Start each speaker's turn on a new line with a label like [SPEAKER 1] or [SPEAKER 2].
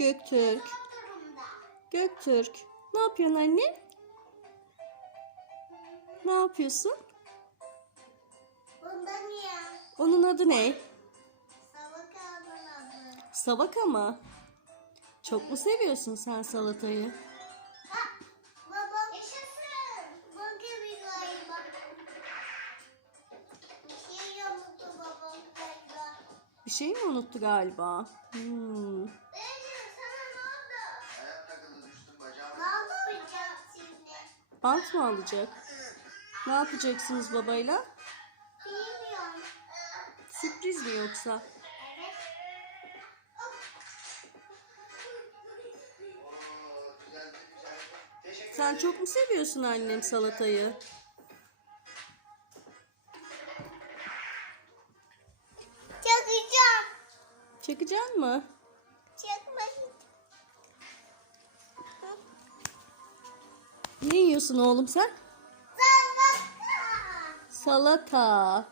[SPEAKER 1] Göktürk. Göktürk. Ne yapıyorsun anne? Ne yapıyorsun? Onun adı ne? Savaka mı? Çok mu seviyorsun sen salatayı?
[SPEAKER 2] Şey.
[SPEAKER 1] Bir şey mi unuttu galiba? Hmm. Bant mı alacak? Ne yapacaksınız babayla?
[SPEAKER 2] Bilmiyorum.
[SPEAKER 1] Sürpriz mi yoksa?
[SPEAKER 2] Evet.
[SPEAKER 1] Sen çok mu seviyorsun annem salatayı?
[SPEAKER 2] Çakacağım.
[SPEAKER 1] Çekecek mı?
[SPEAKER 2] Çakmayın.
[SPEAKER 1] Ne yiyorsun oğlum sen?
[SPEAKER 2] Salata.
[SPEAKER 1] Salata.